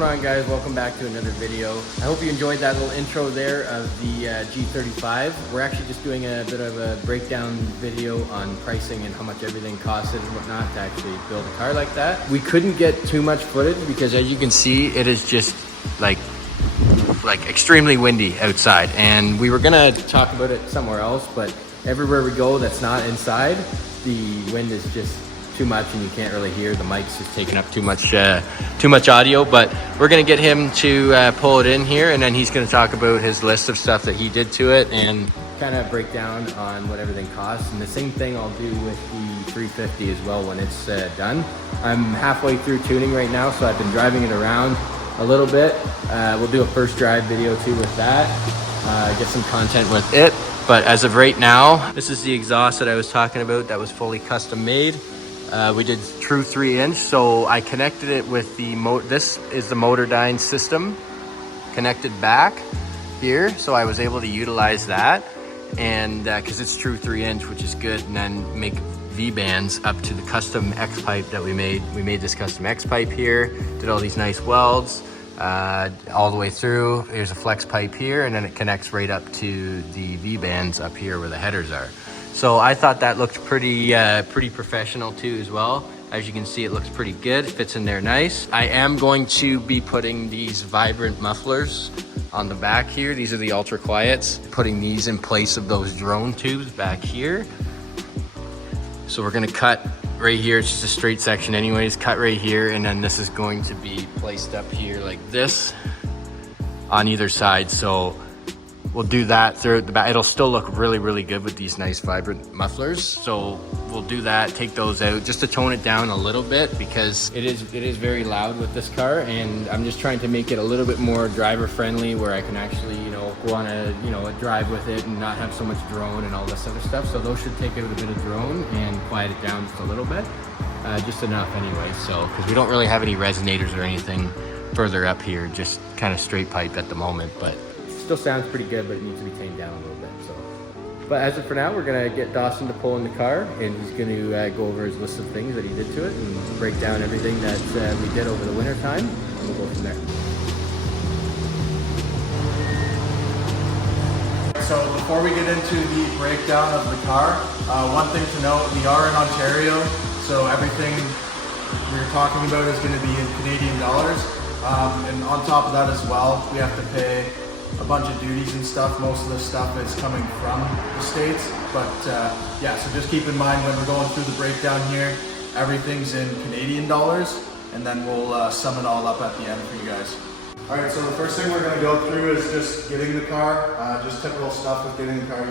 going on, guys? Welcome back to another video. I hope you enjoyed that little intro there of the G35. We're actually just doing a bit of a breakdown video on pricing and how much everything costed and whatnot to actually build a car like that. We couldn't get too much footage because, as you can see, it is just like extremely windy outside, and we were gonna talk about it somewhere else, but everywhere we go that's not inside, the wind is just too much and you can't really hear. The mic's just taking up too much audio. But we're gonna get him to pull it in here, and then he's gonna talk about his list of stuff that he did to it and kind of break down on what everything costs. And the same thing I'll do with the 350 as well when it's done. I'm halfway through tuning right now, so I've been driving it around a little bit. We'll do a first drive video too with that, get some content with it. But as of right now, this is the exhaust that I was talking about that was fully custom made. We did true 3-inch, so I connected it with the this is the Motordyne system connected back here, so I was able to utilize that, and because it's true 3-inch, which is good, and then make V-bands up to the custom X pipe that we made. We made this custom X pipe here, did all these nice welds all the way through. There's a flex pipe here, and then it connects right up to the V-bands up here where the headers are. So I thought that looked pretty professional too as well. As you can see, it looks pretty good, fits in there nice. I am going to be putting these vibrant mufflers on the back here. These are the ultra quiets, putting these in place of those drone tubes back here. So we're gonna cut right here. It's just a straight section anyways, cut right here, and then this is going to be placed up here like this on either side. So we'll do that throughout the back. It'll still look really good with these nice vibrant mufflers. So we'll do that, take those out just to tone it down a little bit, because it is very loud with this car, and I'm just trying to make it a little bit more driver friendly, where I can actually, go on a drive with it and not have so much drone and all this other stuff. So those should take out a bit of drone and quiet it down just a little bit, just enough anyway. So, because we don't really have any resonators or anything further up here, just kind of straight pipe at the moment, but still sounds pretty good, but it needs to be tamed down a little bit. So, but as of for now, we're gonna get Dawson to pull in the car, and he's gonna go over his list of things that he did to it and break down everything that we did over the winter time, and we'll go from there. So before we get into the breakdown of the car, one thing to note, we are in Ontario, so everything we're talking about is going to be in Canadian dollars. And on top of that as well, we have to pay a bunch of duties and stuff. Most of the stuff is coming from the States, but yeah, so just keep in mind when we're going through the breakdown here, everything's in Canadian dollars, and then we'll sum it all up at the end for you guys. All right, so the first thing we're going to go through is just getting the car, just typical stuff with getting the car,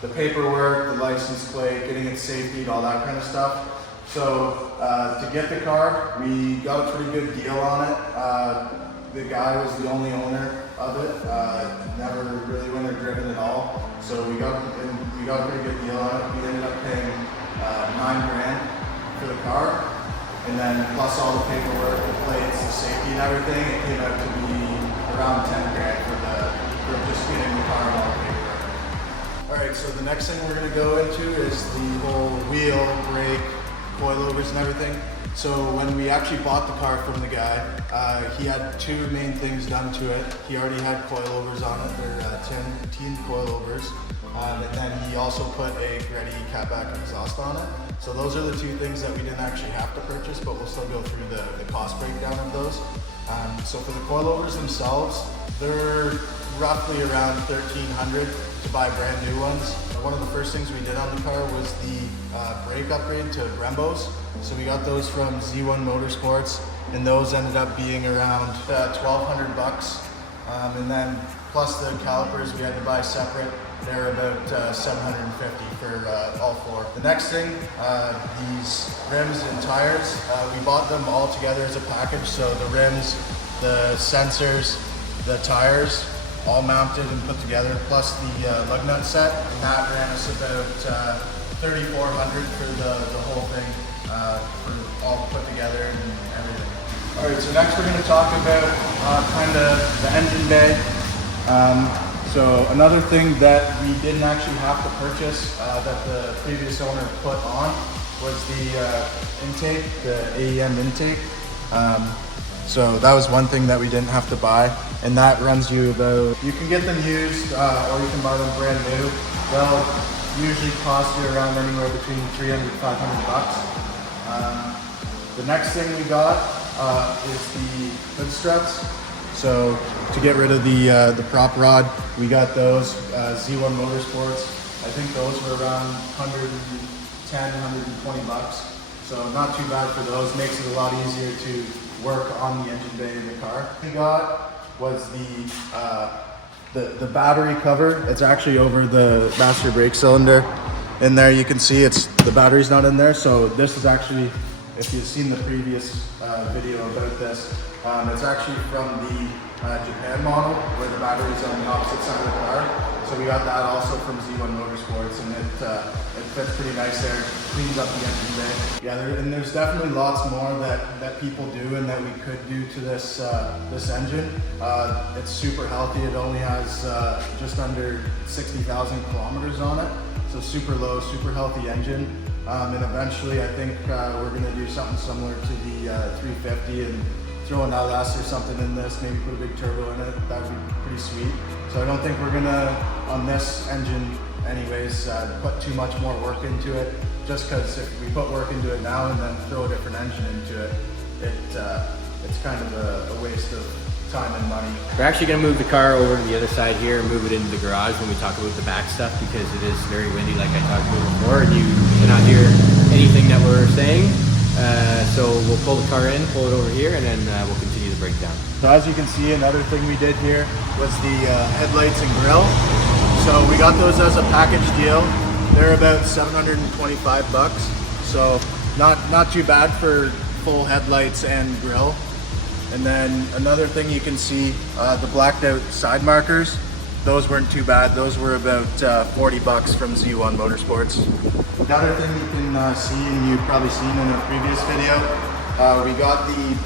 the paperwork, the license plate, getting it safetied, all that kind of stuff. So to get the car, we got a pretty good deal on it. The guy was the only owner of it, never really winter driven at all. So we got a pretty good deal on it. We ended up paying $9 grand for the car. And then plus all the paperwork, the plates, the safety and everything, it came out to be around 10 grand for just getting the car and all the paperwork. All right, so the next thing we're gonna go into is the whole wheel, brake, coilovers and everything. So when we actually bought the car from the guy, he had two main things done to it. He already had coilovers on it, they're 10 coilovers. And then he also put a Greddy catback exhaust on it. So those are the two things that we didn't actually have to purchase, but we'll still go through the cost breakdown of those. So for the coilovers themselves, they're roughly around $1,300 to buy brand new ones. One of the first things we did on the car was the brake upgrade to Brembos. So we got those from Z1 Motorsports, and those ended up being around $1,200 bucks. And then plus the calipers we had to buy separate. They're about $750 for all four. The next thing, these rims and tires, we bought them all together as a package. So the rims, the sensors, the tires, all mounted and put together, plus the lug nut set, and that ran us about $3,400 for the whole thing, for all put together and everything. All right, so next we're going to talk about kind of the engine bay. So another thing that we didn't actually have to purchase that the previous owner put on was the intake, the AEM intake. So that was one thing that we didn't have to buy, and that runs you about, you can get them used or you can buy them brand new. They'll usually cost you around anywhere between 300 to 500 bucks. The next thing we got is the hood struts. So to get rid of the prop rod, we got those Z1 Motorsports. I think those were around 110, 120 bucks. So not too bad for those. Makes it a lot easier to work on the engine bay in the car. We got was the battery cover. It's actually over the master brake cylinder. In there you can see the battery's not in there. So this is actually, if you've seen the previous video about this, it's actually from the Japan model where the battery's on the opposite side of the car. So we got that also from Z1 Motorsports, and it fits pretty nice there. Cleans up the engine bay. Yeah, and there's definitely lots more that people do and that we could do to this this engine. It's super healthy. It only has just under 60,000 kilometers on it, so super low, super healthy engine. And eventually, I think we're going to do something similar to the 350 and throw an LS or something in this, maybe put a big turbo in it. That would be pretty sweet. So I don't think we're gonna, on this engine anyways, put too much more work into it, just because if we put work into it now and then throw a different engine into it, it's kind of a waste of time and money. We're actually going to move the car over to the other side here and move it into the garage when we talk about the back stuff, because it is very windy like I talked about before, and you cannot hear anything that we're saying. So we'll pull the car in, pull it over here, and then we'll continue the breakdown. So as you can see, another thing we did here was the headlights and grille. So we got those as a package deal. They're about 725 bucks. So not too bad for full headlights and grille. And then another thing you can see, the blacked out side markers. Those weren't too bad. Those were about 40 bucks from Z1 Motorsports. Another thing you can see, and you've probably seen in a previous video, we got the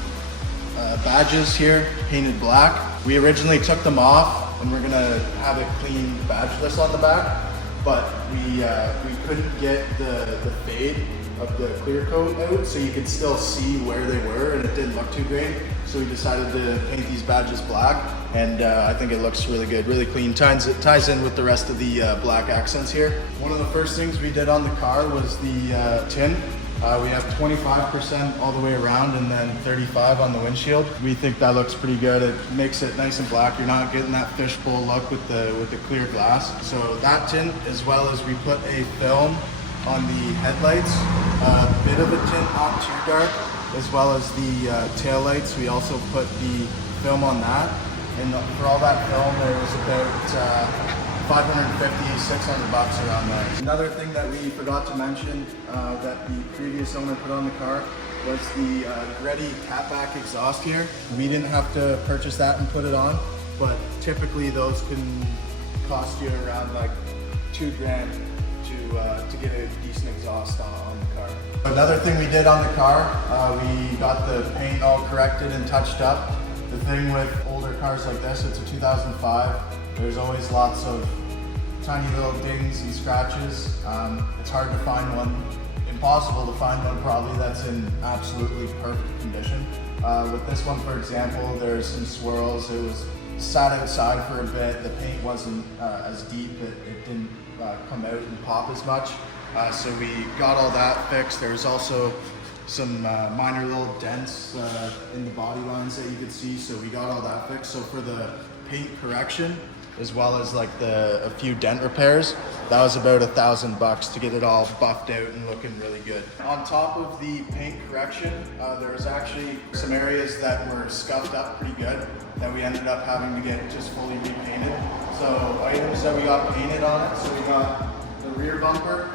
badges here painted black. We originally took them off and we're gonna have a clean badgeless on the back, but we couldn't get the fade of the clear coat out, so you could still see where they were and it didn't look too great. So we decided to paint these badges black, and I think it looks really good, really clean. It ties in with the rest of the black accents here. One of the first things we did on the car was the tin. We have 25% all the way around and then 35 on the windshield. We think that looks pretty good. It makes it nice and black. You're not getting that fishbowl look with the clear glass. So that tint, as well as we put a film on the headlights, a bit of a tint, not too dark, as well as the tail lights. We also put the film on that, and for all that film there was about 550, 600 bucks around there. Another thing that we forgot to mention that the previous owner put on the car was the Greddy catback exhaust here. We didn't have to purchase that and put it on, but typically those can cost you around like $2,000 to get a decent exhaust on the car. Another thing we did on the car, we got the paint all corrected and touched up. The thing with older cars like this, it's a 2005, there's always lots of tiny little dings and scratches. It's hard to find one, impossible to find one probably, that's in absolutely perfect condition. With this one, for example, there's some swirls. It was sat outside for a bit. The paint wasn't as deep. It didn't come out and pop as much. So we got all that fixed. There's also some minor little dents in the body lines that you could see. So we got all that fixed. So for the paint correction, as well as like a few dent repairs, that was about $1,000 to get it all buffed out and looking really good. On top of the paint correction, there was actually some areas that were scuffed up pretty good that we ended up having to get just fully repainted. So items that we got painted on it, so we got the rear bumper,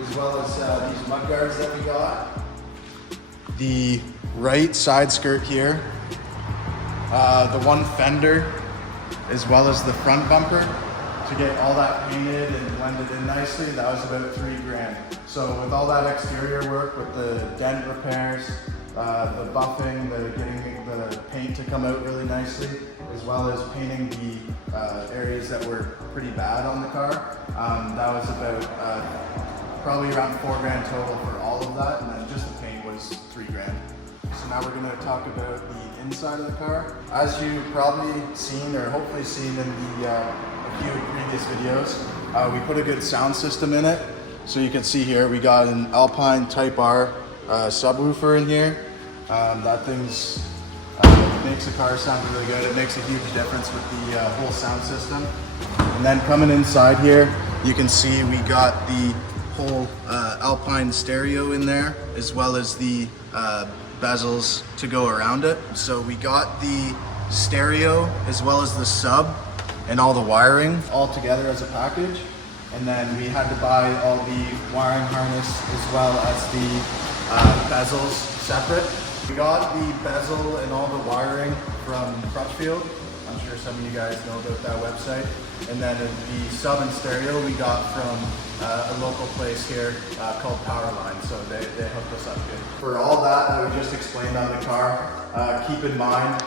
as well as these mud guards that we got. The right side skirt here, the one fender, as well as the front bumper, to get all that painted and blended in nicely. That was about $3,000. So with all that exterior work, with the dent repairs, the buffing, getting the paint to come out really nicely, as well as painting the areas that were pretty bad on the car, that was about probably around $4,000 total for all of that, and then just the paint was $3,000. So now we're going to talk about the inside of the car. As you've probably seen, or hopefully seen in the a few previous videos, we put a good sound system in it. So you can see here, we got an Alpine Type R subwoofer in here. That thing's makes the car sound really good. It makes a huge difference with the whole sound system. And then coming inside here, you can see we got the whole Alpine stereo in there, as well as the bezels to go around it. So we got the stereo as well as the sub and all the wiring all together as a package. And then we had to buy all the wiring harness as well as the bezels separate. We got the bezel and all the wiring from Crutchfield. I'm sure some of you guys know about that website. And then the sub and stereo we got from a local place here called Powerline. So they hooked us up good. For all that we just explained on the car, keep in mind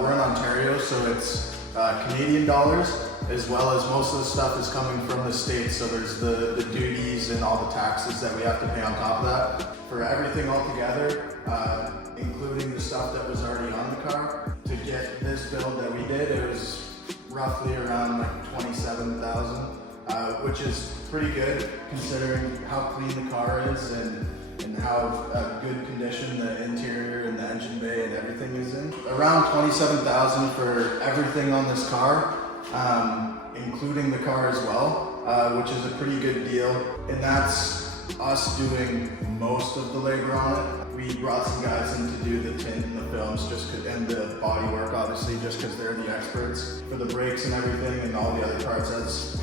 we're in Ontario, so it's Canadian dollars, as well as most of the stuff is coming from the States. So there's the duties and all the taxes that we have to pay on top of that. For everything all together, including the stuff that was already on the car, to get this build that we did, it was roughly around like $27,000, which is pretty good considering how clean the car is and how good condition the interior and the engine bay and everything is in. Around $27,000 for everything on this car, including the car as well, which is a pretty good deal. And that's us doing most of the labor on it. We brought some guys in to do the tint and the films and the body work, obviously, just because they're the experts for the brakes and everything and all the other parts. As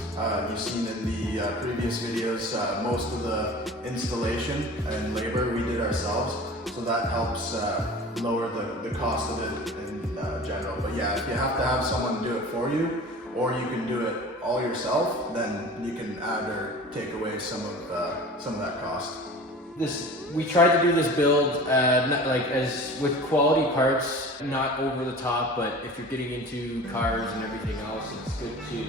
you've seen in the previous videos, most of the installation and labor we did ourselves, so that helps lower the cost of it in general. But yeah, if you have to have someone do it for you, or you can do it all yourself, then you can add or take away some of that cost. We tried to do this build as with quality parts, not over the top, but if you're getting into cars and everything else, it's good to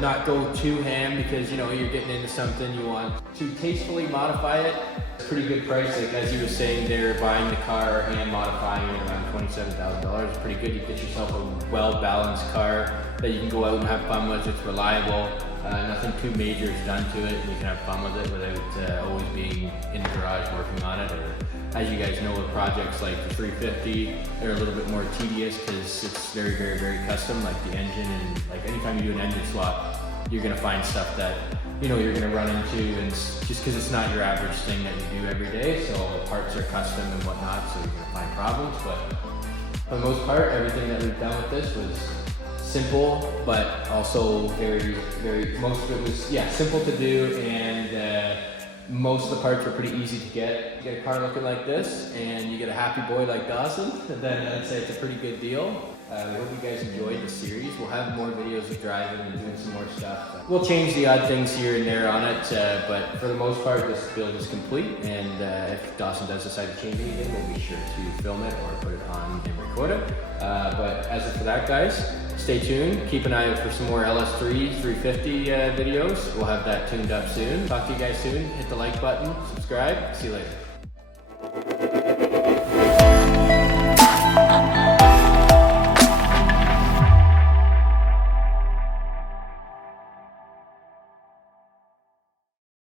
not go too ham, because you're getting into something you want to tastefully modify it. Pretty good price, like as you were saying, they're buying the car and modifying it around $27,000. It's pretty good. You get yourself a well-balanced car that you can go out and have fun with. It's reliable. Nothing too major is done to it, and you can have fun with it without always being in the garage working on it. Or, as you guys know, with projects like the 350, they're a little bit more tedious because it's very, very, very custom, like the engine. And like anytime you do an engine swap, you're gonna find stuff that you're gonna run into, and just because it's not your average thing that you do every day, so the parts are custom and whatnot, so you're gonna find problems. But for the most part, everything that we've done with this was simple, but also very, very, most of it was, simple to do, and most of the parts were pretty easy to get. You get a car looking like this, and you get a happy boy like Dawson, then I'd say it's a pretty good deal. We hope you guys enjoyed the series. We'll have more videos of driving and doing some more stuff. We'll change the odd things here and there on it, but for the most part, this build is complete, and if Dawson does decide to change anything, we'll be sure to film it or put it on and record it. But as for that, guys, stay tuned. Keep an eye out for some more LS3 350 videos. We'll have that tuned up soon. Talk to you guys soon. Hit the like button, subscribe. See you later.